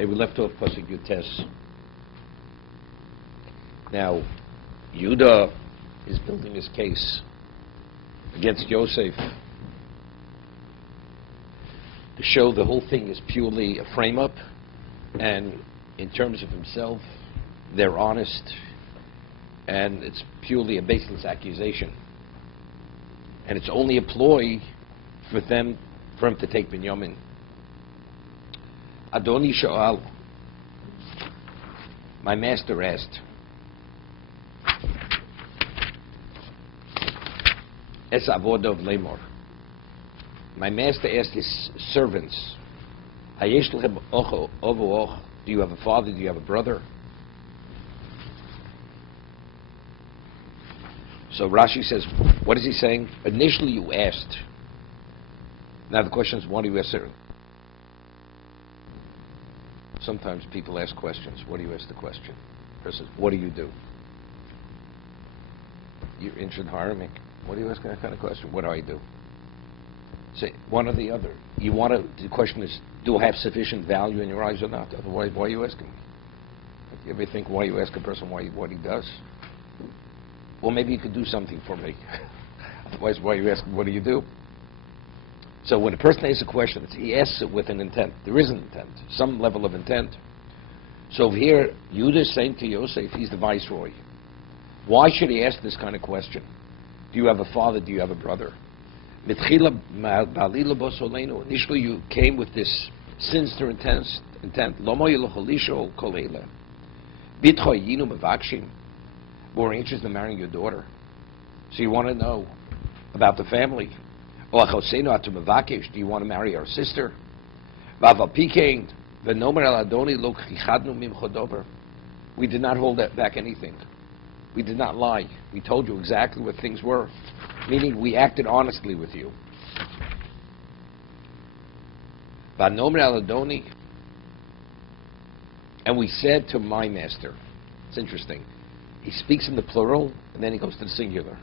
Okay, we left off Pasuk Yutes. Now, Yudah is building his case against Yosef to show the whole thing is purely a frame-up, and in terms of himself, they're honest, and it's purely a baseless accusation. And it's only a ploy for him to take Binyamin. Adoni Sha'al, my master asked, Es avodov lemor. My master asked his servants, Hayesh lechem ocho ovo och, do you have a father, do you have a brother? So Rashi says, what is he saying? Initially you asked. Now the question is, what do you ask? Sometimes people ask questions. What do you ask the question? Person says, what do you do? You're interested in hiring me. What do you ask that kind of question? What do I do? Say one or the other. You want to. The question is, do I have sufficient value in your eyes or not? Otherwise, why are you asking me? You ever think why you ask a person what he does? Well, maybe you could do something for me. Otherwise, why are you asking what do you do? So when a person asks a question, he asks it with an intent. There is an intent, some level of intent. So over here, Yudah is saying to Yosef, he's the viceroy. Why should he ask this kind of question? Do you have a father? Do you have a brother? Initially, you came with this sinister intent. More interested in marrying your daughter. So you want to know about the family. Do you want to marry our sister? We did not hold back anything. We did not lie. We told you exactly what things were, meaning we acted honestly with you. And we said to my master, it's interesting, he speaks in the plural and then he goes to the singular.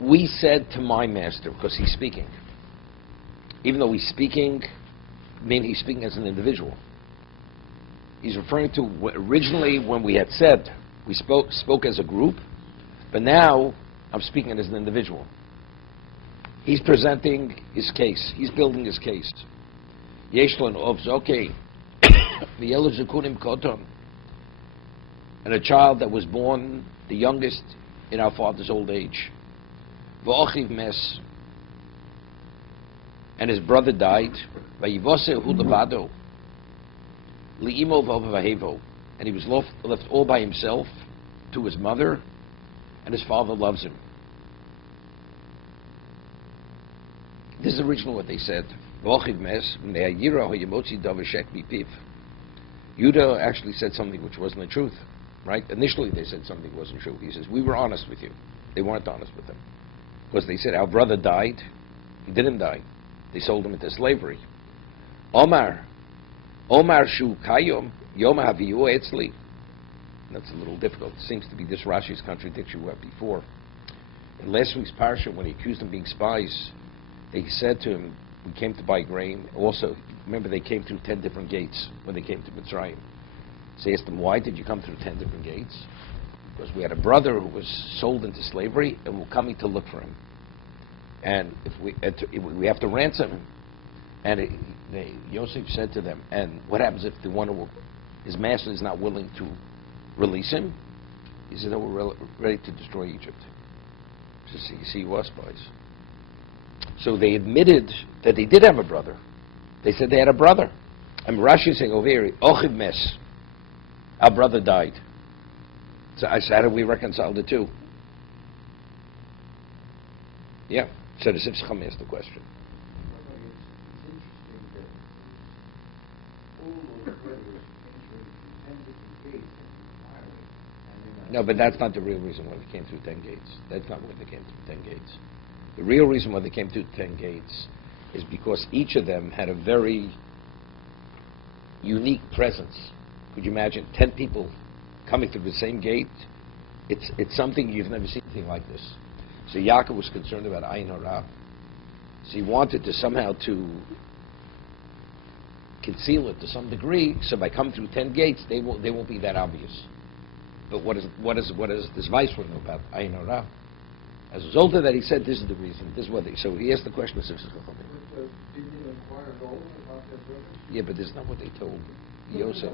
We said to my master, because he's speaking. Even though he's speaking, he's speaking as an individual. He's referring to originally when we had said, we spoke as a group, but now I'm speaking as an individual. He's presenting his case. He's building his case. And a child that was born, the youngest, in our father's old age. And his brother died. And he was left all by himself to his mother, and his father loves him. This is originally what they said. Yudah actually said something which wasn't the truth, right? Initially they said something wasn't true. He says, we were honest with you. They weren't honest with him. Because they said, our brother died. He didn't die. They sold him into slavery. Omar shu kayom yom haviyu etzli. That's a little difficult. It seems to be this Rashi's contradiction we had before. In last week's parsha, when he accused them of being spies, they said to him, we came to buy grain. Also, remember they came through 10 different gates when they came to Mitzrayim. So they asked them, why did you come through 10 different gates? Because we had a brother who was sold into slavery, and we're coming to look for him. And if we have to ransom him. And Yosef said to them, and what happens if his master is not willing to release him? He said, we're ready to destroy Egypt. So see, you are spies. So they admitted that they did have a brother. They said they had a brother. And Rashi is saying over here, Ochiv mes, our brother died. So I said, how do we reconcile the two? Yeah. So the Sifcham asked the question. No, but that's not the real reason why they came through 10 gates. That's not why they came through 10 gates. The real reason why they came through 10 gates is because each of them had a very unique presence. Could you imagine 10 people coming through the same gate? It's something you've never seen anything like this. So Yaakov was concerned about Ayin Hara. So he wanted to somehow to conceal it to some degree, so by coming through 10 gates, they won't be that obvious. But what does this viceroy know about Ayin Hara? As a result of that, he said, this is the reason. This is what so he asked the question of Sifsas Chachamim. Yeah, but this is not what they told Yosef. They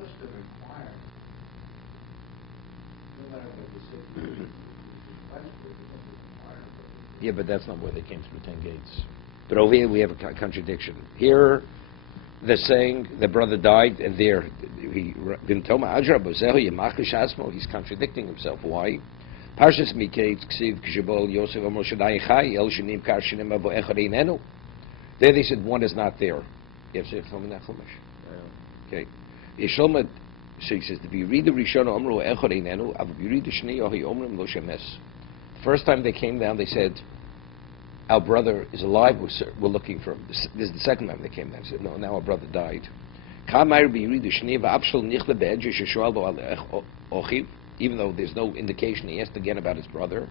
must have inquired. No matter what they said. Yeah, but that's not where they came through 10 gates. But over here we have a contradiction. Here they're saying the brother died, and there he's contradicting himself. Why? Parshas Miketz Ksiv Kshibol Yosef Amor Shaddai Chai El Shanim Kar Shanim Abo Echad Einenu. There they said one is not there. You have to say from that Chumash. Okay. Yeshlomad. So he says, if you read the Rishon Amru Echad Einenu, Avu you read the Shnei Yohi Omrim Lo Shemes. First time they came down, they said, our brother is alive, we're looking for him. This is the second time they came down. They said, no, now our brother died. Even though there's no indication, he asked again about his brother.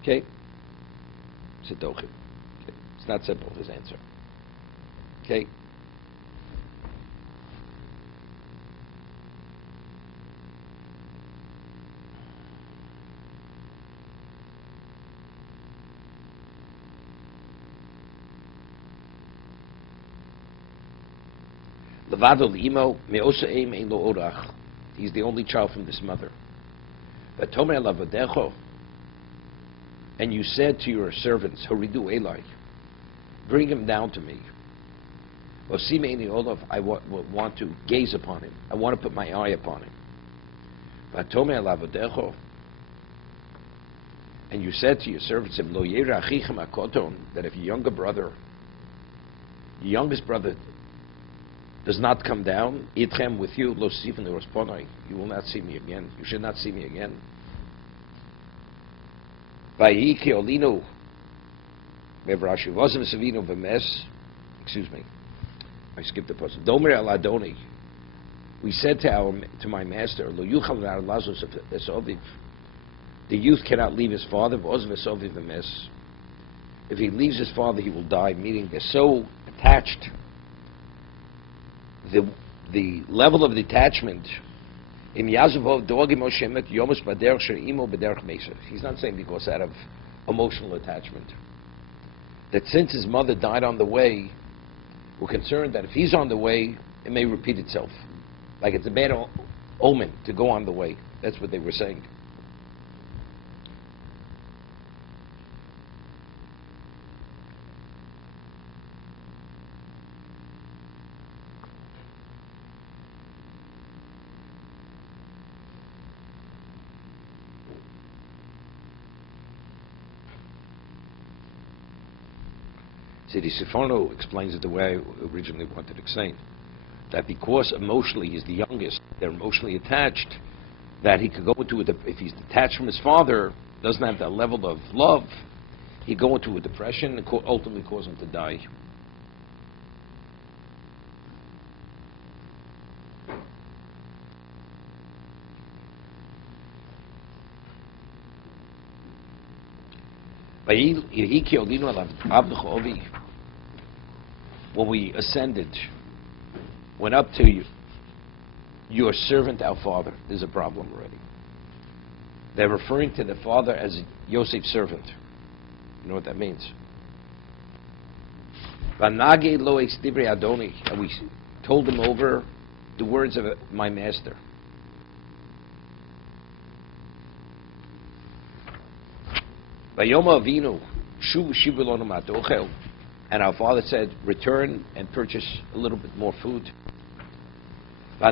Okay? It's not simple, his answer. Okay? Levado l'imo me'osa ein lo orach. He's the only child from this mother. V'tomer lavadecho. And you said to your servants, Horidu Eli, bring him down to me. Osimeni Olav, I want to gaze upon him. I want to put my eye upon him. Vatome Lavadecho. And you said to your servants, Lo Yera Achichem Akoton, that if your youngest brother does not come down, Itchem with you, Lo Sifin Urosponai, you will not see me again. You should not see me again. Vayiki Olinu, Rashi wasn't Savino V'mes. Excuse me, I skipped the post. Domer al Adoni. We said to my master, Lo Yuchal Lazos Esoviv. The youth cannot leave his father. V'oz Esoviv V'mes. If he leaves his father, he will die. Meaning they're so attached. The level of detachment. He's not saying because out of emotional attachment. That since his mother died on the way, we're concerned that if he's on the way, it may repeat itself. Like it's a bad omen to go on the way. That's what they were saying. See, the Sifano explains it the way I originally wanted to explain. That because emotionally he's the youngest, they're emotionally attached, that he could go into if he's detached from his father, doesn't have that level of love, he'd go into a depression and ultimately cause him to die. When we ascended, went up to you, your servant, our father. There's a problem already. They're referring to the father as Yosef's servant. You know what that means? And we told him over the words of my master. And our father said, return and purchase a little bit more food. We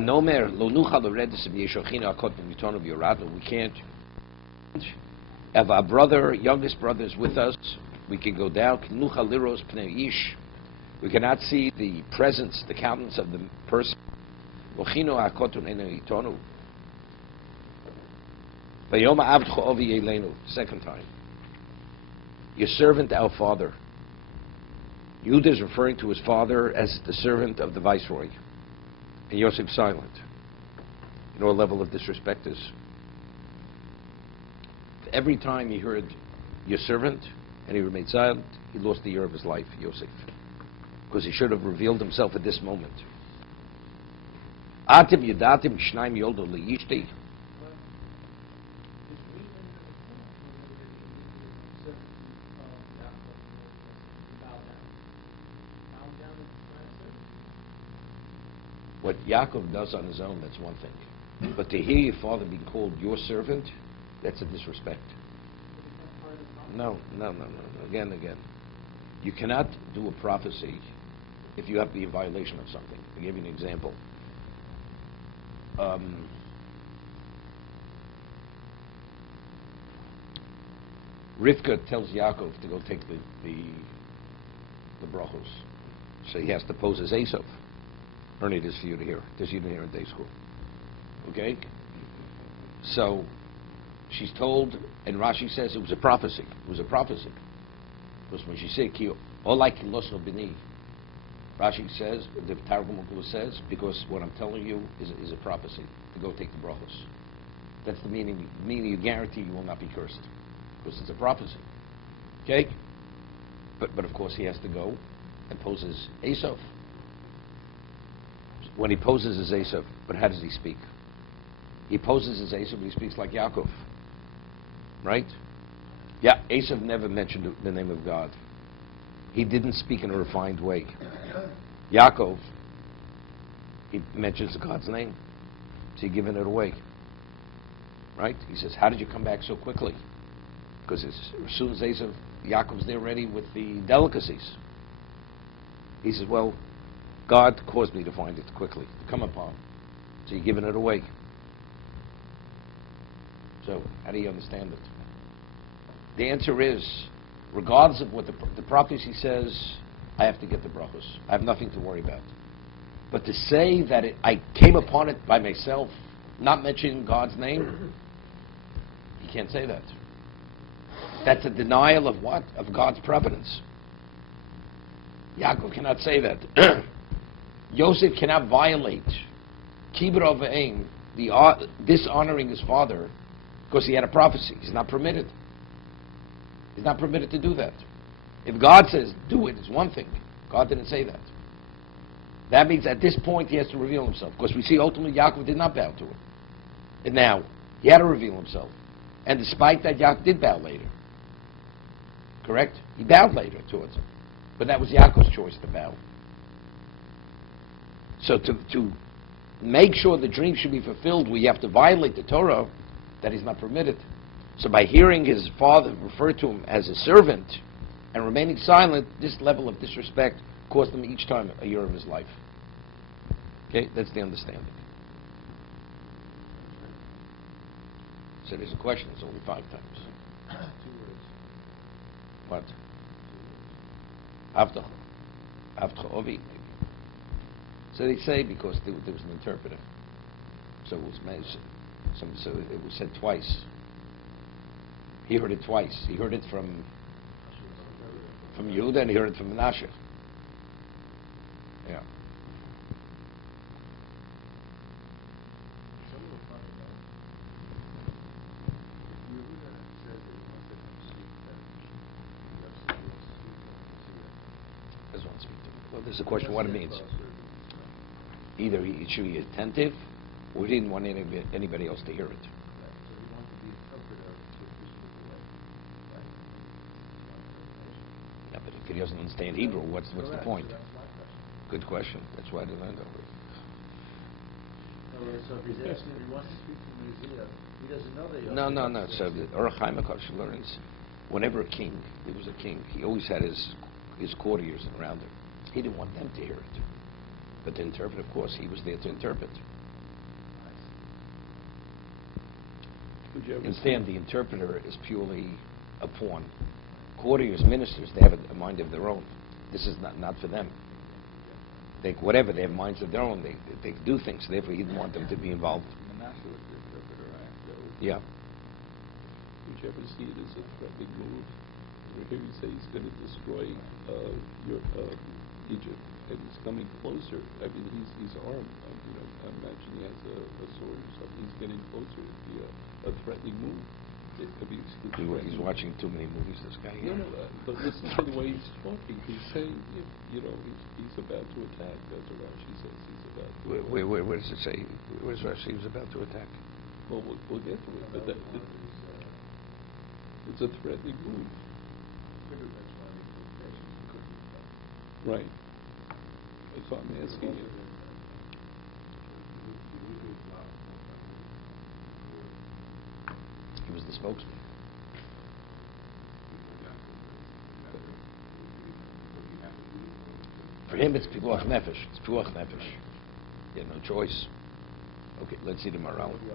can't. If our brother, youngest brother is with us, we can go down. We cannot see the presence, the countenance of the person. Second time. Your servant, our father. Yehuda is referring to his father as the servant of the viceroy. And Yosef's silent. You know what level of disrespect is? Every time he heard your servant and he remained silent, he lost the year of his life, Yosef. Because he should have revealed himself at this moment. Atim yadatim shnaim yoldo liyishti. What Yaakov does on his own, that's one thing. But to hear your father be called your servant, that's a disrespect. No. Again. You cannot do a prophecy if you have to be in violation of something. I'll give you an example. Rivka tells Yaakov to go take the brachos. So he has to pose as Esav. Ernie, this is for you to hear. This you didn't hear in day school. Okay? So she's told, and Rashi says it was a prophecy. It was a prophecy. Because when she said, Bini, Rashi says, the Targum says, because what I'm telling you is a prophecy, to go take the brachos. That's the meaning you guarantee you will not be cursed. Because it's a prophecy. Okay? But of course he has to go and pose as Esav. When he poses as Esav, but how does he speak? He poses as Esav, but he speaks like Yaakov. Right? Yeah, Esav never mentioned the name of God. He didn't speak in a refined way. Yaakov, he mentions God's name. So he's giving it away. Right? He says, how did you come back so quickly? Because as soon as Esav, Yaakov's there ready with the delicacies. He says, well, God caused me to find it quickly, to come upon. So you're giving it away. So, how do you understand it? The answer is, regardless of what the prophecy says, I have to get the brachos. I have nothing to worry about. But to say that I came upon it by myself, not mentioning God's name, you can't say that. That's a denial of what? Of God's providence. Yaakov cannot say that. Yosef cannot violate Kibbur Avim, dishonoring his father, because he had a prophecy. He's not permitted. He's not permitted to do that. If God says, do it, it's one thing. God didn't say that. That means at this point he has to reveal himself, because we see ultimately Yaakov did not bow to him. And now, he had to reveal himself. And despite that, Yaakov did bow later. Correct? He bowed later towards him. But that was Yaakov's choice to bow. So to make sure the dream should be fulfilled, we have to violate the Torah, that is not permitted. So by hearing his father refer to him as a servant and remaining silent, this level of disrespect cost him each time a year of his life. Okay, that's the understanding. So there's a question, it's only 5 times. 2 words. What? Avtcha Ovi. So they say because there was an interpreter. So it was mentioned. So it was said twice. He heard it twice. He heard it from Yehuda and he heard it from Menashe. Yeah. Well, there's a question what it means. Either he should be attentive, or he didn't want anybody else to hear it. Yeah, but if he doesn't understand Hebrew, what's the point? Good question. That's why I didn't learn that. So if he's asking if he wants to speak to the museum, he doesn't know that he No. So the Orach Chaim HaKadosh learns, whenever a king, he was a king, he always had his courtiers around him. He didn't want them to hear it. But to interpret, of course, he was there to interpret. Understand, the interpreter is purely a pawn. Courtiers, ministers, they have a mind of their own. This is not for them. They have minds of their own. They do things. Therefore, he didn't want them to be involved. Menashe was the interpreter, right? So Yeah. would you ever see it as a threatening mood? here he says he's going to destroy Egypt, and he's coming closer. I mean, he's armed. I imagine he has a sword or something. He's getting closer. It'd be a threatening move. It could be. He's watching too many movies. This guy. No, but listen to the way he's talking. He's saying, he's about to attack. That's what Rashi says. He's about to. Where does it say? Where's Rashi? He was about to attack. Well, we'll get to it, but it's a threatening move. Right. That's what I'm asking you. He was the spokesman. For him, it's pikuach nefesh. It's pikuach nefesh. He had no choice. Okay, let's see the morality.